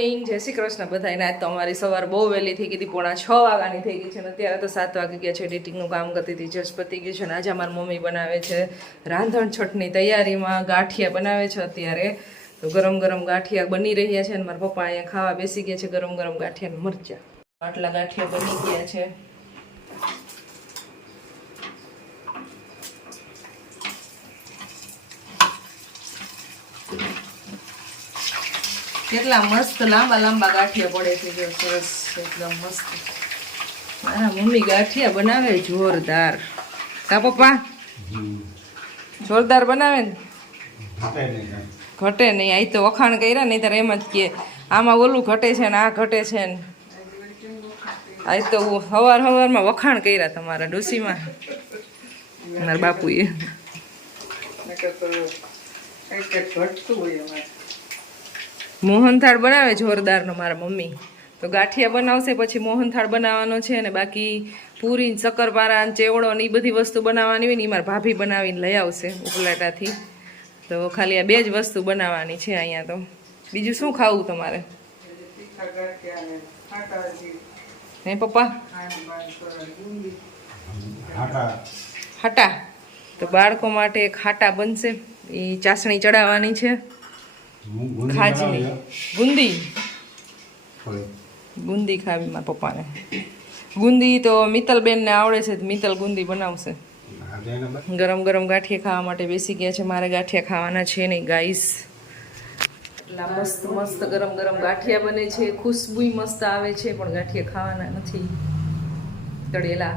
Morning, જય શ્રી કૃષ્ણ બધાને આજ તો અમારી સવાર બહુ વહેલી થઈ ગઈ હતી, પોણા છ વાગ્યાની થઈ ગઈ છે અને અત્યારે તો સાત વાગે ગયા છે એડિટિંગનું કામ કરતી હતી, જસ્ટ પતી ગયું છે અને આજે અમારી મમ્મી બનાવે છે રાંધણ છઠની તૈયારીમાં, ગાંઠિયા બનાવે છે અત્યારે. તો ગરમ ગરમ ગાંઠિયા બની રહ્યા છે અને મારા પપ્પા અહીંયા ખાવા બેસી ગયા છે, ગરમ ગરમ ગાંઠિયા મરચા. આટલા ગાંઠિયા બની ગયા છે. કેટલા મસ્ત લાંબા લાંબા ગાંઠિયા પડે છે જો સરસ એકદમ મસ્ત. મારા મમ્મી ગાંઠિયા બનાવે જોરદાર. કા પપ્પા? જોરદાર બનાવે ને? ઘટે નહીં આ તો વખાણ કર્યા નહીં તારે એમ જ કે આમાં ઓલું ઘટે છે ને આ ઘટે છે ને. આ તો હવાર હવારમાં વખાણ કર્યા તમારા ડોસીમાં. મારા બાપુએ. મોહનથાળ બનાવે જોરદારનો મારા મમ્મી. તો ગાંઠિયા બનાવશે, પછી મોહનથાળ બનાવવાનો છે અને બાકી પૂરી શક્કરપારા ને ચેવડો ને એ બધી વસ્તુ બનાવવાની હોય ને એ મારા ભાભી બનાવીને લઈ આવશે ઉપલાટાથી. તો ખાલી આ બે જ વસ્તુ બનાવવાની છે અહીંયા તો. બીજું શું ખાવું તમારે? હે પપ્પા? ખાટા તો બાળકો માટે ખાટા બનશે. એ ચાસણી ચડાવવાની છે. ખાજની ગુંદી. ગુંદી ખાવી મારા પપ્પાને. ગુંદી તો મિત્તલબેનને આવડે છે મિત્તલ ગુંદી બનાવશે. ગરમ ગરમ ગાંઠિયા ખાવા માટે બેસી ગયા છે મારે ગાંઠિયા ખાવાના છે નહીં ગાઈસ. એટલા મસ્ત મસ્ત ગરમ ગરમ ગાંઠિયા બને છે ખુશ્બુય મસ્ત આવે છે પણ ગાંઠિયા ખાવાના નથી. તળેલા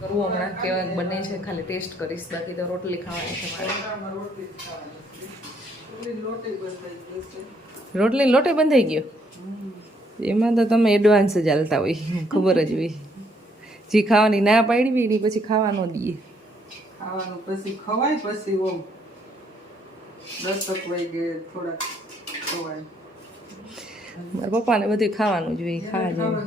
કરવું હમણાં કેવા બને છે ખાલી ટેસ્ટ કરીશ બાકી તો રોટલી ખાવાની છે મારે. રોટલી લોટે બંધાઈ ગયો? એમાં તો તમે એડવાન્સ જ હાલતા હોય ખબર જ હોય. જે ખાવાની ના પાડી હોય એની પછી ખાવાનો દઈએ. ખાવાનું પછી ખવાય પછી ઓમ. દસ્તક વહી થોડાક ખવાય. મારા પપ્પાને બધું ખાવાનું જોઈએ ખાવા જોઈએ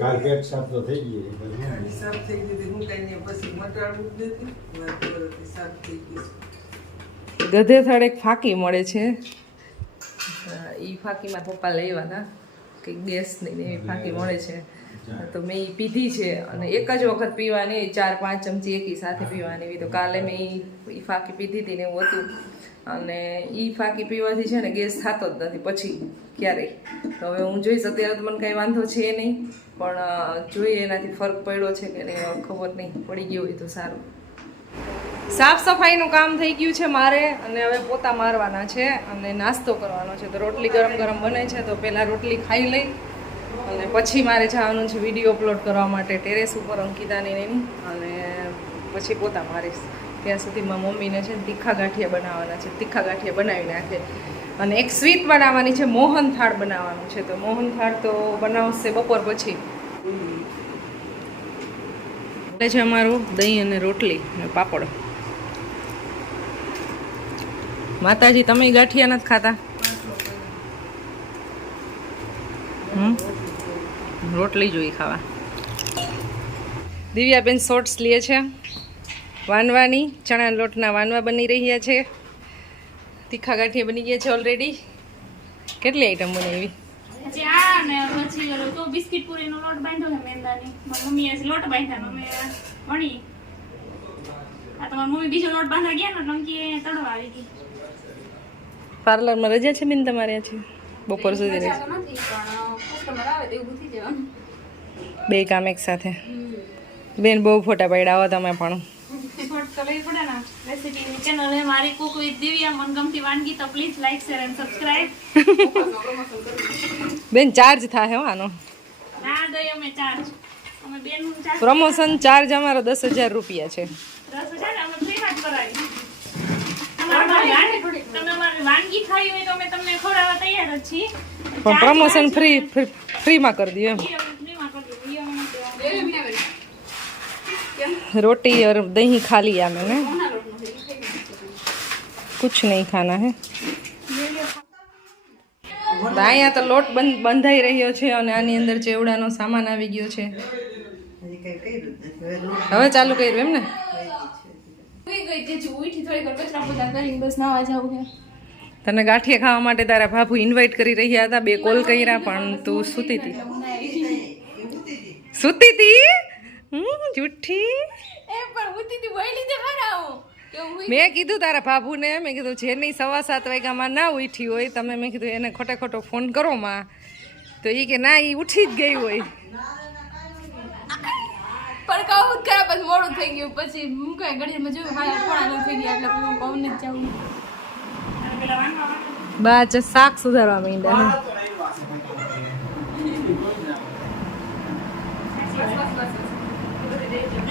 ખા કારકેટ સાફ તો થઈ ગઈ ખાલી સાફ થઈ ગઈ હું કઈ પછી મટાડું જ નથી. સાફ થઈ ગઈ ગધે થડ એક ફાકી મળે છે. એ ફાકીમાં પપ્પા લેવા હતા કંઈક ગેસની નહીં એવી ફાકી મળે છે. તો મેં એ પીધી છે અને એક જ વખત પીવાની ચાર પાંચ ચમચી એકી સાથે પીવાની. એવી તો કાલે મેં એ ફાકી પીધી હતી ને એવું હતું. અને એ ફાંકી પીવાથી છે ને ગેસ થતો જ નથી પછી ક્યારેય. તો હવે હું જોઈશ, અત્યારે તો મને કાંઈ વાંધો છે નહીં, પણ જોઈએ એનાથી ફરક પડ્યો છે કે નહીં ખબર નહીં, પડી ગયું હોય તો સારું. સાફ સફાઈનું કામ થઈ ગયું છે મારે, અને હવે પોતા મારવાના છે, અને નાસ્તો કરવાનો છે. તો રોટલી ગરમ ગરમ બને છે, તો પહેલાં રોટલી ખાઈ લઈ, અને પછી મારે જવાનું છે વીડિયો અપલોડ કરવા માટે ટેરેસ ઉપર અંકિતાની અને પછી પોતા મારીશ. ત્યાં સુધીમાં મમ્મીને છે તીખા ગાંઠિયા બનાવવાના છે. તીખા ગાંઠિયા બનાવી નાખે. અને એક સ્વીટ બનાવવાની છે, મોહન થાળ બનાવવાનું છે. તો મોહન થાળ તો બનાવશે બપોર પછી. એટલે છે અમારું દહીં અને રોટલી અને પાપડ. માતાજી, તમે ગાંઠિયા નથી ખાતા? રોટલી જોઈ ખાવા. દિવ્યાબેન શોર્ટ્સ લે છે. વાનવાની ચણા લોટના વાનવા બની રહ્યા છે. તીખા ગાંઠિયા બની ગયા છે ઓલરેડી કેટલી આઈટમ બનાવી એવી? ને પછી તો બિસ્કિટ પૂરીનો લોટ બાંધ્યો છે મેંદાની. મારી મમ્મીએ લોટ બાંધ્યાનો. અમે વણી. આ તમારી મમ્મી બીજો લોટ બાંધવા ગયા ને ટંકી તળવા આવી ગઈ. પાર્લરમાં રજા છે બેન તમારે છે બપોર સુધી રહે તો નથી પણ કસ્ટમર આવે તો એવું થઈ જવાનું. બે કામ એક સાથે. બેન બહુ ફોટા પાડ્યા આવો તમે પણ. લઈ પડે ને રેસીપીની ચેનલ હે. મારી કુક વિથ દિવ્યા મનગમતી વાનગી તો please like share and subscribe બેન ચાર્જ થાય હો આનો. ના દઈ અમે ચાર્જ અમે બેન ચાર્જ પ્રમોશન ચાર્જ અમારો દસ હજાર રૂપિયા છે. 10000 અમે ફ્રી માં કરાવી વાનગી- તમે અમારી વાનગી ખાઈ હોય તો અમે તમને ખવડાવવા તૈયાર જ છીએ. પણ પ્રમોશન ફ્રી ફ્રીમાં કરી દઈએ એમ ઈ અમે ફ્રીમાં કરી દઈએ. ઈ અમે નથી रोटी और दही खा लिया मैंने कुछ नहीं खाना है અહીંયા તો લોટ બંધ બંધાઈ રહ્યો છે અને આની અંદર ચેવડાનો સામાન આવી ગયો છે હજી કઈ કર્યું જ નથી હવે લોટ હવે ચાલુ કર્યું એમ ને થઈ ગઈ છે ગઈ તે છું ઉઠી થોડી વાર કચરા પોતા કરીને બસ નાવા જાવું છે તને ગાંઠિયા ખાવા માટે તારા બાપુ ઇન્વાઇટ કરી રહ્યા હતા બે કોલ કર્યા પણ તું સૂતી હતી સૂતી હતી હમ જુઠ્ઠી. એ પણ ઉઠી તી વળી ખરા હું. મેં કીધું તારા બાબુને મેં કીધું જેની સવા સાત વાગ્યામાં ના ઉઠી હોય તમે મેં કીધું એને ખોટે ખોટો ફોન કરો માં. તો એ કે ના એ ઉઠી જ ગઈ હોય. પણ કહું જ ખરા મોડું થઈ ગયું. પછી હું કઈ ઘડીમાં જોયું મારા પોણા થઈ ગયા એટલે હું કહું ને જ જાઉં. બા જ શાક સુધારવા માંડ્યા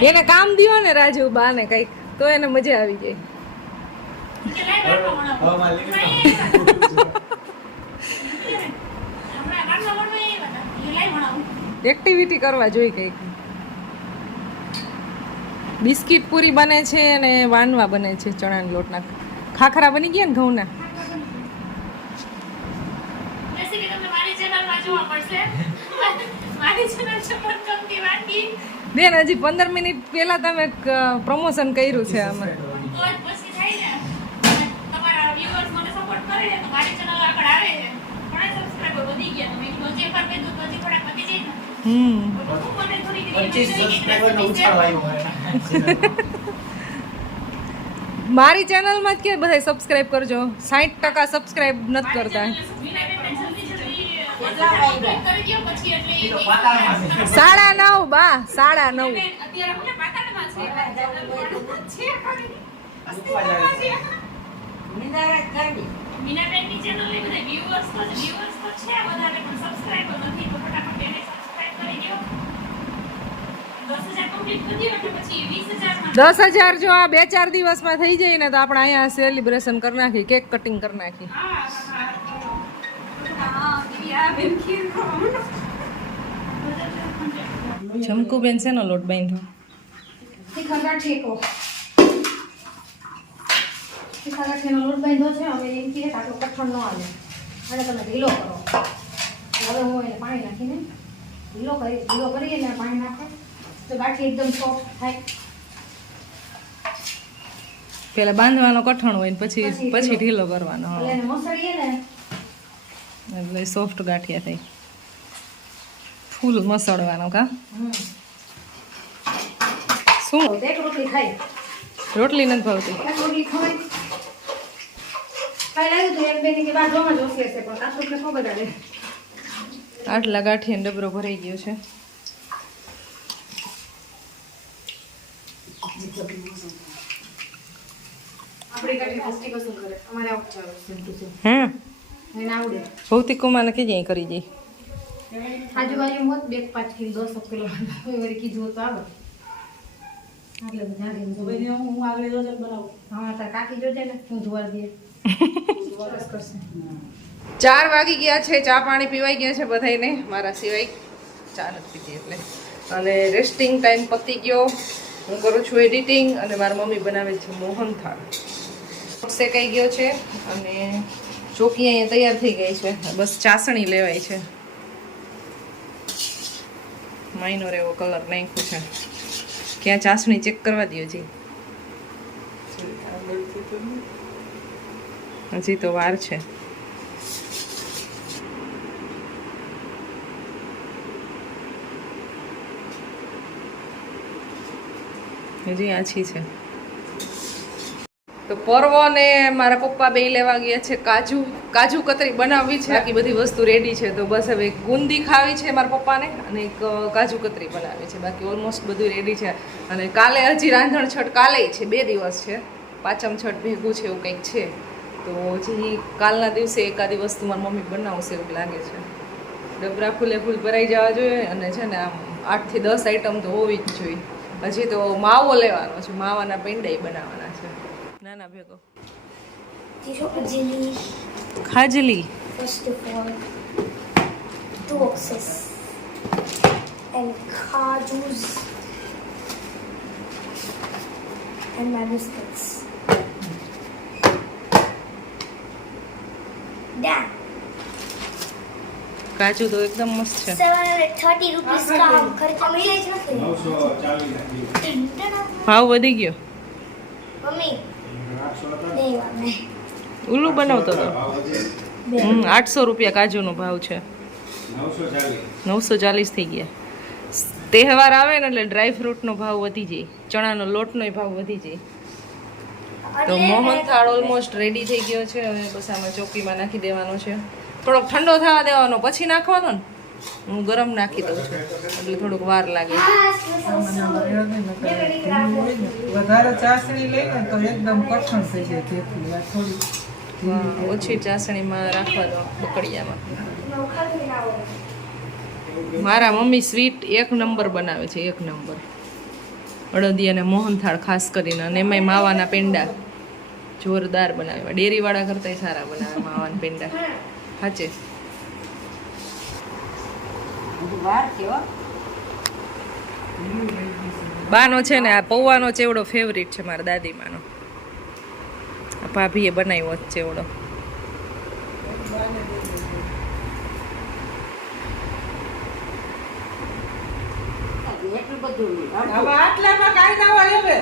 એને કામ દિયો ને રાજુ બા ને કંઈક, તો એને મજા આવી જાય એક્ટિવિટી કરવા જોઈ કંઈક. બિસ્કિટ પૂરી બને છે અને વાનવા બને છે ચણાના લોટના. ખાખરા બની ગયા ને ઘઉંના? મારી બેન હજી પંદર મિનિટ પહેલા તમે પ્રમોશન કર્યું છે આમાં. તો જ પછી થાય ને. અને તમારા viewers મને support કરે છે તો મારી channel આગળ આવે છે. ઘણા subscriber વધી ગયા તો મેં કીધું હજી એકવાર કીધું તો હજી થોડાક વધી જાય ને. હમ. મારી ચેનલમાં જ કે બધા સબસ્ક્રાઇબ કરજો. સાઠ ટકા સબસ્ક્રાઇબ નથી કરતા. સાડા નવ બા સાડા નવ બેન, અત્યારે હું ને પાતાળમાં છે છે ખરી. મૂકવા જાય છે. મીનાબેનની channel એ બધા viewers તો જ- viewers તો છે વધારે પણ subscriber નથી તો ફટાફટ એને subscribe કરી દ્યો. 10,000 complete કરી દ્યો એટલે પછી 20,000 માં દસ હજાર જો આ બે ચાર દિવસમાં થઈ જાય ને તો આપણે અહીંયા સેલિબ્રેશન કરી નાખી કેક કટિંગ કરી નાખી. આ બેન છે લોટ બાંધો લોટ બાંધો છે હવે એમ કઠણ ન આવે. અને તમે ઢીલો કરો. હવે હું એને પાણી નાખીને ઢીલો કરી ઢીલો કરીએ ને પાણી નાખે. તો ગાંઠી એકદમ સોફ્ટ થાય. પેલા બાંધવાનો કઠણ હોય ને પછી પછી ઢીલો. કરવાનો મસળીએ ને એટલે સોફ્ટ ગાંઠિયા થાય ફૂલ મસળવાનો કા? શું? રોટલી નથી ભાવતી. આટલા ગાંઠિયા ડબરો ભરાઈ ગયો છે. આપણે ગાંઠી પૌષ્ટિક અસર કરે. અમારે આવું ચાલે. હે? ભૌતિક કુમારને કે જાય કરી જઈ આજુબાજુ મત બે પાંચ કિલો દસ કિલો વળી કીધું તો આવે બધા હું આગળ બનાવું. હા તાર કાકી જોજે ને હું ધોવા દે ચાર વાગી ગયા છે ચા પાણી પીવાઈ ગયા છે બધાયને. મારા સિવાય ચા નથી પીધી એટલે. અને રેસ્ટિંગ ટાઈમ પતી ગયો. હું કરું છું એડિટિંગ અને મારી મમ્મી બનાવે છે મોહનથાળ. કઈ ગયો છે? અને ચોકી અહીંયા તૈયાર થઈ ગઈ છે. બસ ચાસણી લેવાય છે. માઇનોર એવો કલર નાખ્યો છે. ક્યાં ચાસણી ચેક કરવા દો જી. હજી તો વાર છે. હજી આછી છે. તો પર્વો ને મારા પપ્પા બે લેવા ગયા છે, કાજુ કાજુ કતરી બનાવવી છે. બાકી બધી વસ્તુ રેડી છે. તો બસ હવે ગુંદી ખાવી છે મારા પપ્પાને અને એક કાજુ કતરી બનાવવી છે. બાકી ઓલમોસ્ટ બધું રેડી છે. અને કાલે હજી રાંધણ છઠ કાલે છે, બે દિવસ છે. પાંચમ છઠ ભેગું છે એવું કંઈક છે. તો હજી કાલના દિવસે એકાદી વસ્તુ મારી મમ્મી બનાવશે એવું લાગે છે. ડબરા ફૂલે ફૂલ ભરાઈ જવા જોઈએ અને છે ને આમ આઠથી દસ આઈટમ તો હોવી જ જોઈએ. હજી તો માવો લેવાનો છે. માવાના પેંડાઈ બનાવવાના છે નાના ભેગો jelly, ખાજલી first of all, two boxes, and kajus, and my biscuits. Done. કાજુ તો એકદમ મસ્ત છે 730 rupees का खर्चा मिले જ નથી ભાવ વધી ગયો મમ્મી લેવા મેં ઉલ્લુ બનાવતો હતો. હમ આઠસો રૂપિયા કાજુનો ભાવ છે. નવસો ચાલીસ થઈ ગયા. તહેવાર આવે ને એટલે ડ્રાય ફ્રૂટનો ભાવ વધી જાય. ચણાનો લોટનો ભાવ વધી જાય. તો મોહનથાળ ઓલમોસ્ટ રેડી થઈ ગયો છે. હવે બસ આમાં ચોકીમાં નાખી દેવાનો છે. થોડોક ઠંડો થવા દેવાનો પછી નાખવાનો ને. હું ગરમ નાખી દઉં છું. એટલે થોડુંક વાર લાગે. વધારે ચાસણી લઈને તો એકદમ કઠણ થઈ જાય થેપલી આ થોડી. હા, ઓછી ચાસણીમાં રાખવા દો બકડિયામાં. મારા મમ્મી સ્વીટ એક નંબર બનાવે છે એક નંબર. અડદી અને મોહનથાળ ખાસ કરીને અને એમાંય માવાના પેંડા જોરદાર બનાવે. ડેરીવાળા કરતાંય સારા બનાવે માવાના પેંડા. સાચે બાનો છે ને આ પૌવાનો ચેવડો ફેવરિટ છે મારા દાદીમાનો. ભાભીએ બનાવ્યો જ ચેવડો હવે આટલામાં કાંઈ ના હોય હવે.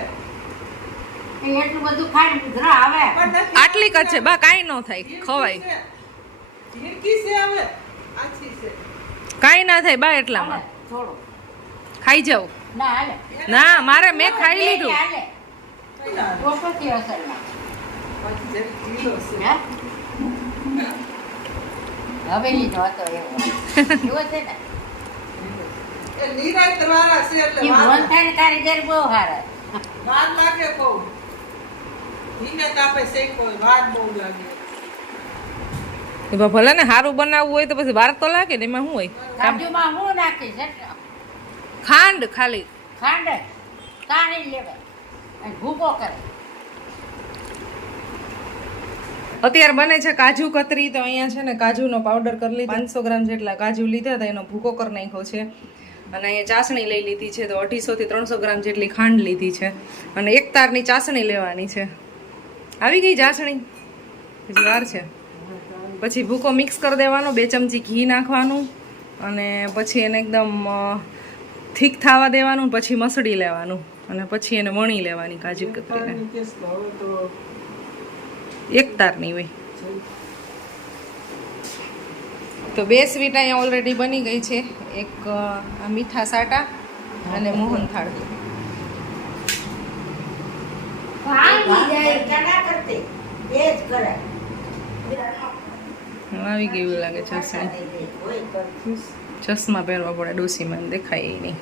એટલું બધું ઉધરા આવે. આટલી જ છે બા કાંઈ ન થાય ખવાય. છે હવે. આછી છે. કાંઈ ના થાય બા એટલામાં. થોડું ખાઈ જાવ ના મારે મેં ખાઈ લીધું. હાલે. ચોક્કસથી અસર ના પાછી જરીક ઢીલો છે હે? હવે લીધો હતો એવો. એવો છે ને? એ નિરાંત વાળા છે એટલે એ વાર કારીગર બહુ સારા વાર લાગે બહુ. ધીમે તાપે શેકો વાર બહુ લાગે. એ ભલે ને સારું બનાવવું હોય તો પછી બાર તો લાગે ને એમાં શું હોય? કાજુમાં હું નાખીશ ખાંડ ખાલી. ખાંડ કાઢી લેવાય. અને ભૂકો કરે. અત્યારે બને છે કાજુ કતરી તો અહીંયા છે ને કાજુનો પાવડર કરી લીધો. પાંચસો ગ્રામ જેટલા કાજુ લીધા હતા એનો ભૂકો કરી નાખ્યો છે. અને અહીંયા ચાસણી લઈ લીધી છે તો અઢીસોથી ત્રણસો ગ્રામ જેટલી ખાંડ લીધી છે. અને એક તારની ચાસણી લેવાની છે. આવી ગઈ ચાસણી? હજી વાર છે. પછી ભૂકો મિક્સ કરી દેવાનો બે ચમચી ઘી નાખવાનું અને પછી એને એકદમ થીક થવા દેવાનું પછી મસળી લેવાનું અને પછી એને વણી લેવાની કાજુ કતરીને. તો એક તારની હોય. તો બે સ્વીટ અહીંયા ઓલરેડી બની ગઈ છે. એક આ મીઠા સાટા અને મોહનથાળ કરતી. એ જ કરે આવી એવું લાગે ચશ્મા. ચશ્મા પહેરવા પડે ડોસીમાં દેખાય નહીં.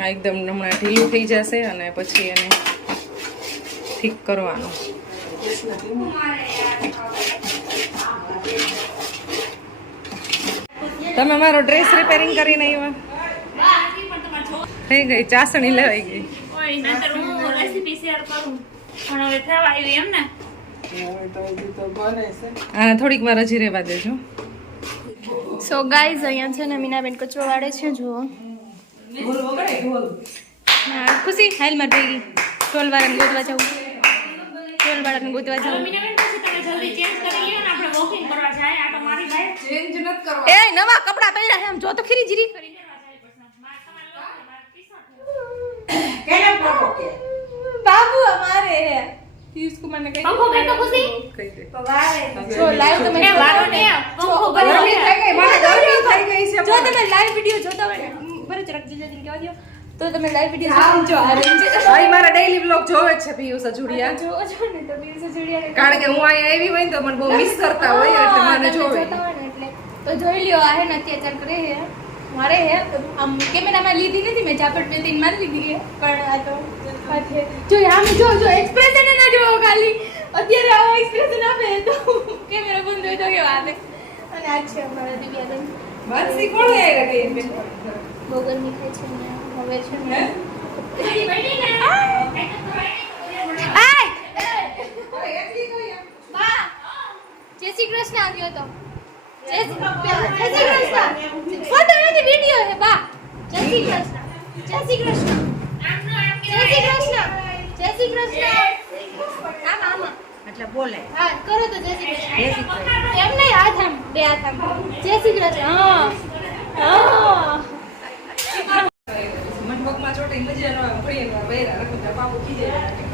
આ એકદમ હમણાં ઢીલું થઈ જશે અને પછી એને ઠીક કરવાનું. તમે મારો ડ્રેસ રિપેરિંગ કરીને આવ્યા? થઈ ગઈ, ચાસણી લેવાઈ ગઈ ઓય નહીતર હું રેસીપી શેર કરું. પણ હવે થવા આવ્યું એમ ને? હવે તો હજી તો બને છે આને થોડીક વાર હજી રહેવા દેજો. સો ગાઈઝ અહીંયા છે ને મીનાબેન કચરો વાળે છે જુઓ. હા, ખુશી હાલ માર ભેગી. ટોલ વાળાને ગોતવા જવું ટોલ વાળાને ગોતવા જવું મીનાબેન પછી તમે જલ્દી ચેન્જ કરી લ્યો ને આપણે વોકિંગ કરવા જાય આટો મારી જાય ચેન્જ નથી કરવા. એ નવા કપડા પહેર્યા છે આમ જો તો ખરી જીરી. કરી દેવા हमारे हैं। જો લાઈવ તમે ને પંખો ગઈ થઈ ગઈ છે જો તમે લાઈવ વિડિયો જોતા હોય કહેવા દો તો તમે લાઈવ વિડિયો આ રેન્જ ભાઈ મારા ડેઈલી બ્લોગ જોવે છે પિયુષ અજુડિયા જો છો ને તો પિયુષ જોડિયા કારણ કે હું અહીંયા આવી હોય તો મને બહુ મિસ કરતા હોય એટલે મને જોવે. તો જોઈ લ્યો આ હે ને અત્યાચાર કરે હે. મારે હે આમ કેમેરામાં લીધી નથી મેં ઝાપટ મેં તીન મારી લીધી હે પણ આ તો જો આમ જો જો એક્સપ્રેશન ના જો ખાલી. અત્યારે આવો એક્સપ્રેશન આપે તો. કેમેરા બંધ હોય તો કેવા આવે? અને આ છે અમારા દિવ્યાબેન. માનસી કોણ આવ્યા કઈ બેન બહુ ગરમી થાય છે ને હવે છે ને. જય શ્રી કૃષ્ણ આવ્યો તો. જય શ્રી કૃષ્ણ. ફોટો નથી વિડિયો છે બા. જય શ્રી કૃષ્ણ. જય શ્રી કૃષ્ણ. જય શ્રી કૃષ્ણ. જય શ્રી કૃષ્ણ. આમ આમ. એટલે બોલે. હા કરો તો જય શ્રી કૃષ્ણ. એમ નહીં હાથ આમ બે હાથ આમ. જય શ્રી કૃષ્ણ. હા. હા. કઈ મજા ન આવે ઘડીએ બૈરા રખડતા બાબુ ખીજાય.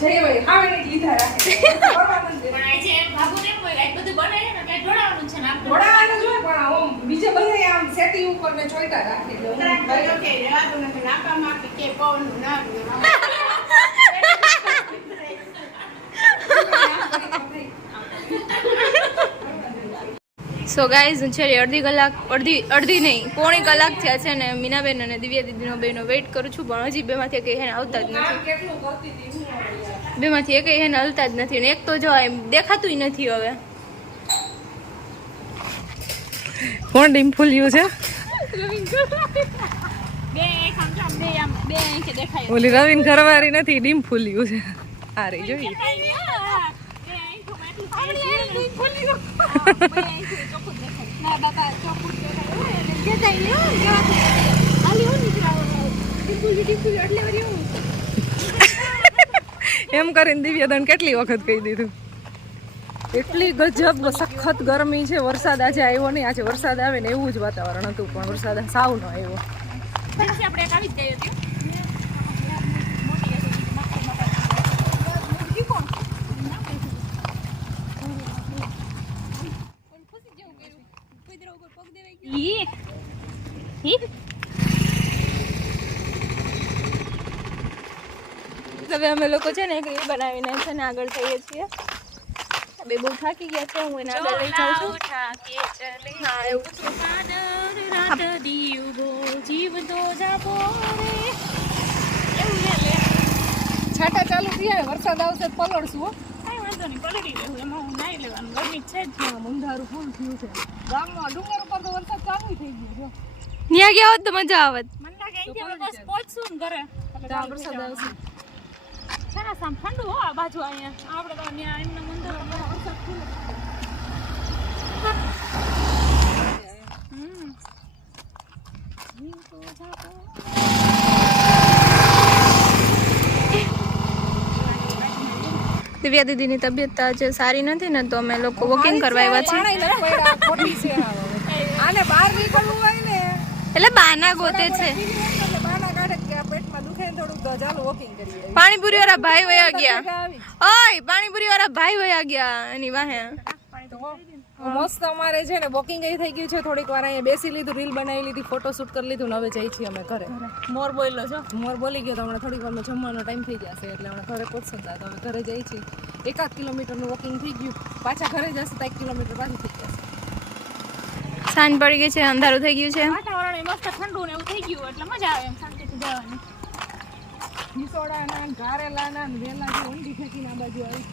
જય ભાઈ હાવે ને લીધા રાખે. કરવાનું જ. પણ બાબુ ને કોઈ કાંઈ બધું બને ને કાંઈ ઢોળાવવાનું છે ને આપણે ઘોડાવાનું જ પણ આમ બીજે બધે આમ સેટી ઉપર ને ચોઈટા રાખે એટલે હું સો ગાઈઝ હું છેલ્લી અડધી કલાક અડધી અડધી નહીં પોણી કલાક થયા છે ને મીનાબેન અને દિવ્યા દીદીનો બેનો વેઇટ કરું છું પણ હજી બેમાંથી કંઈ એને આવતા જ નથી. બેમાંથી એક એને હલતા જ નથી ને એક તો જો એમ દેખાતુંય નથી હવે. કોણ ડીમ ફૂલ્યું છે? બે આંખ આમ આમ બે આમ બે આંખે દેખાય. ઓલી રવિન ઘરવાળી નથી ડીમ ફૂલ્યું છે. આ રહી જોઈ દેખાય ને, હા. બે આંખોમાં એટલું એમ કરીને દિવ્યદન કેટલી વખત કહી દીધું? એટલી ગજબ સખત ગરમી છે. વરસાદ આજે આવ્યો નહીં. આજે વરસાદ આવે ને એવું જ વાતાવરણ હતું પણ વરસાદ સાવ ન આવ્યો. આપણે આવી જ ગઈ હતી મોટી હતી મોટી કોણ ઈ ઈ હવે અમે લોકો છે ને એક રીલ બનાવીને છે ને આગળ થઈએ છીએ. બે બહુ થાકી ગયા છે હું એને આગળ લઈ જાઉં છું. હા એવું છાટા ચાલુ થયા વરસાદ આવશે તો પલળશું કાંઈ વાંધો નહીં પલળી લેવું એમાં હું નાઈ લેવાનું. ગરમી છે જ અંધારું ફૂલ થયું છે. ગામમાં ડુંગર ઉપર તો વરસાદ ચાલુ થઈ ગયો જો. ત્યાં ગયા હોત તો મજા આવત. મને લાગે અહીંથી બસ પહોંચશું ઘરે. એટલે ત્યાં ચાલુ વરસાદ આવશે. છે ને ઠંડુ હો આ બાજુ અહીંયા. આપણે તો ત્યાં એમને મંદિર વરસાદ ફૂલ હમ. જીવતો જાપો દિવ્યા દીદીની તબિયત તો આજે સારી નથી ને તો અમે લોકો વોકિંગ કરવા આવ્યા છીએ. પાણી નથી પડ્યા, ખોટી છે આ. આને બહાર નીકળવું હોય ને. એટલે બાના ગોતે છે એટલે બાના કાઢે કે આ પેટમાં દુખે ને થોડુંક તો ચાલો વોકિંગ કરીએ પાણીપુરી વાળા ભાઈ વયા ગયા. ઓય પાણીપુરી વાળા ભાઈ વયા ગયા એની વાહે. તો મસ્ત અમારે છે ને વોકિંગ એ થઈ ગયું છે. થોડીક વાર અહીંયા બેસી લીધું રીલ બનાવી લીધી ફોટો શૂટ કરી લીધું ને હવે જઈ છીએ અમે ઘરે. મોર બોલ્યો છો? મોર બોલી ગયો તો હમણાં થોડીક વારમાં જમવાનો ટાઈમ થઈ જશે એટલે હમણાં ઘરે પહોંચશે તો અમે ઘરે જઈ છીએ. એકાદ કિલોમીટરનું વોકિંગ થઈ ગયું. પાછા ઘરે જશે તો એક કિલોમીટર પાછું થઈ જશે. સાંજ પડી ગઈ છે અંધારું થઈ ગયું છે. વાતાવરણ એ મસ્ત ઠંડુ ને એવું થઈ ગયું એટલે મજા આવે એમ શાંતિથી જવાની. ચીસોડાના ગારેલાના વેલા જે ઊંડી ખેતીના બાજુ આવી.